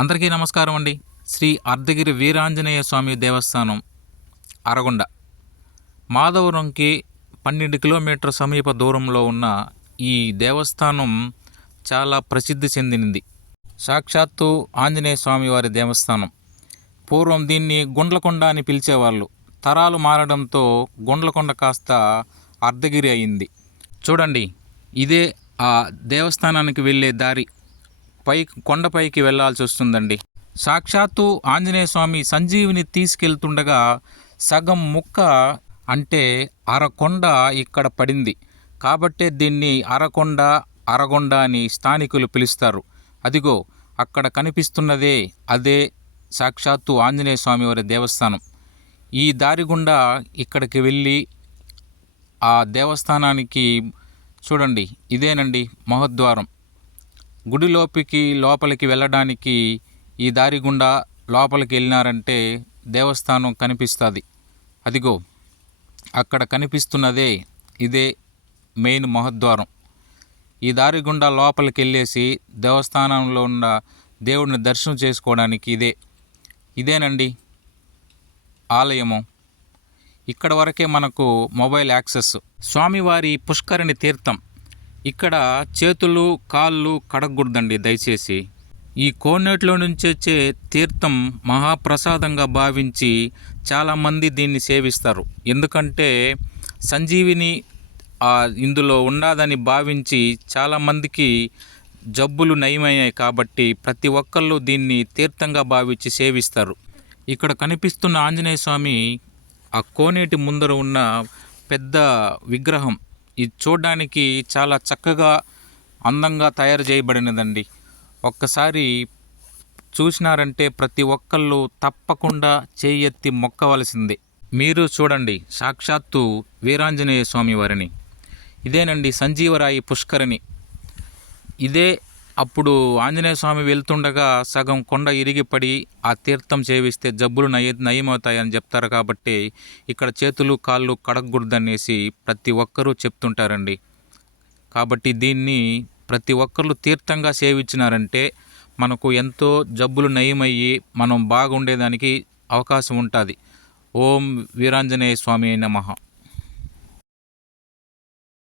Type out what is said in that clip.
అందరికీ నమస్కారం అండి. శ్రీ అర్ధగిరి వీరాంజనేయ స్వామి దేవస్థానం అరగొండ మాధవరంకి 12 కిలోమీటర్ సమీప దూరంలో ఉన్న ఈ దేవస్థానం చాలా ప్రసిద్ధి చెందినది. సాక్షాత్తు ఆంజనేయ స్వామి వారి దేవస్థానం. పూర్వం దీన్ని గుండ్లకొండ అని పిలిచేవాళ్ళు. తరాలు మారడంతో గుండ్లకొండ కాస్త అర్ధగిరి అయింది. చూడండి, ఇదే ఆ దేవస్థానానికి వెళ్ళే దారి. కొండపైకి వెళ్లాల్సి వస్తుందండి. సాక్షాత్తు ఆంజనేయ స్వామి సంజీవిని తీసుకెళ్తుండగా సగం ముక్క అంటే అరకొండ ఇక్కడ పడింది. కాబట్టే దీన్ని అరకొండ, అరగొండ అని స్థానికులు పిలుస్తారు. అదిగో అక్కడ కనిపిస్తున్నదే అదే సాక్షాత్తు ఆంజనేయ స్వామి వారి దేవస్థానం. ఈ దారి గుండా ఇక్కడికి వెళ్ళి ఆ దేవస్థానానికి చూడండి, ఇదేనండి మహద్వారం. లోపలికి వెళ్ళడానికి ఈ దారి గుండా లోపలికి వెళ్ళినారంటే దేవస్థానం కనిపిస్తుంది. అదిగో అక్కడ కనిపిస్తున్నదే ఇదే మెయిన్ మహద్వారం. ఈ దారి గుండా లోపలికి వెళ్ళేసి దేవస్థానంలో ఉన్న దేవుడిని దర్శనం చేసుకోవడానికి ఇదేనండి ఆలయము. ఇక్కడ వరకే మనకు మొబైల్ యాక్సెస్. స్వామివారి పుష్కరిణి తీర్థం. ఇక్కడ చేతులు కాళ్ళు కడగకూడదండి దయచేసి. ఈ కోనేటిలో నుంచి వచ్చే తీర్థం మహాప్రసాదంగా భావించి చాలామంది దీన్ని సేవిస్తారు. ఎందుకంటే సంజీవిని ఇందులో ఉన్నదని భావించి చాలామందికి జబ్బులు నయమయ్యాయి. కాబట్టి ప్రతి ఒక్కళ్ళు దీన్ని తీర్థంగా భావించి సేవిస్తారు. ఇక్కడ కనిపిస్తున్న ఆంజనేయ స్వామి ఆ కోనేటి ముందర ఉన్న పెద్ద విగ్రహం. ఇది చూడడానికి చాలా చక్కగా అందంగా తయారు చేయబడినదండి. ఒక్కసారి చూసినారంటే ప్రతి ఒక్కళ్ళు తప్పకుండా చేయెత్తి మొక్కవలసిందే. మీరు చూడండి సాక్షాత్తు వీరాంజనేయ స్వామి వారిని. ఇదేనండి సంజీవరాయి పుష్కరిణి. ఇదే అప్పుడు ఆంజనేయ స్వామి వెళ్తుండగా సగం కొండ ఇరిగిపడి ఆ తీర్థం సేవిస్తే జబ్బులు నయమవుతాయని చెప్తారు. కాబట్టి ఇక్కడ చేతులు కాళ్ళు కడగకూడదనేసి ప్రతి ఒక్కరూ చెప్తుంటారండి. కాబట్టి దీన్ని ప్రతి ఒక్కరు తీర్థంగా సేవించినారంటే మనకు ఎంతో జబ్బులు నయమయ్యి మనం బాగుండేదానికి అవకాశం ఉంటుంది. ఓం వీరాంజనేయ స్వామి నమః.